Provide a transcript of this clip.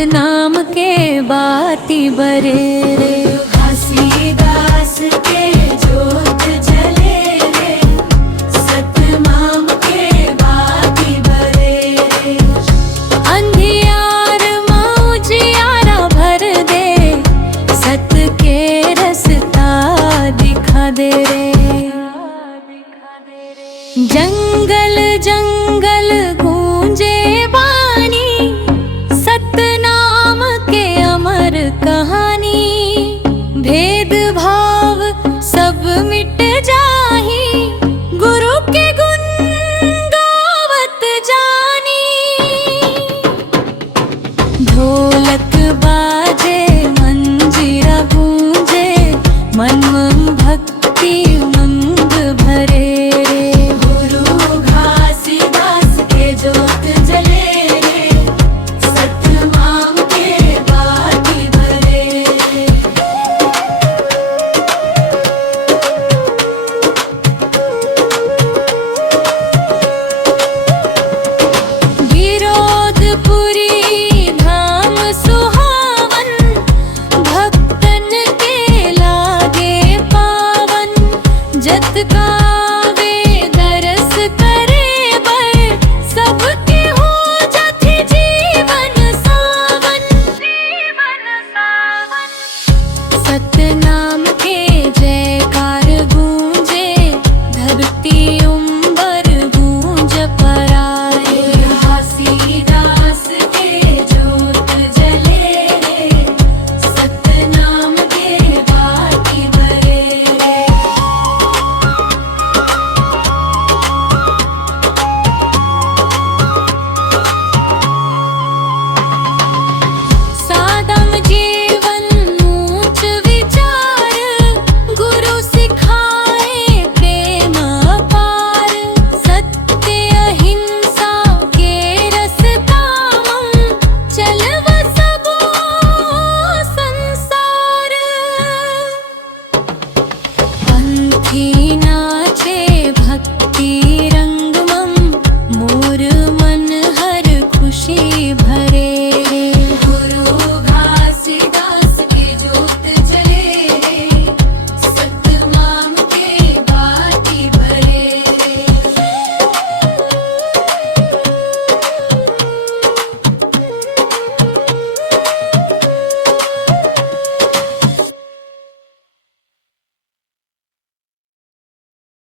सतनाम के बाती बरे रे। घासीदास के जोत जले रे, सतनाम के बाती बरे रे। अंधियार मौजियारा भर दे, सत के रस्ता दिखा दे रे। जंगल जंगल गूंजे बानी, सतनाम के अमर कहानी। भेद भाव सब मिट जाही, गुरु के गुण गावत जानी। ढोलक बाजे मंजीरा गूंजे, मन में भक्ति उमंग भरे रे। गुरु घासीदास के जोत जले रे, सतनाम के बाती बरे रे। विरोधपुरी धाम सुहावन, भक्तन के लागे पावन। जत गावे दरस करे बर, सबके हो जाति जीवन सावन। सतना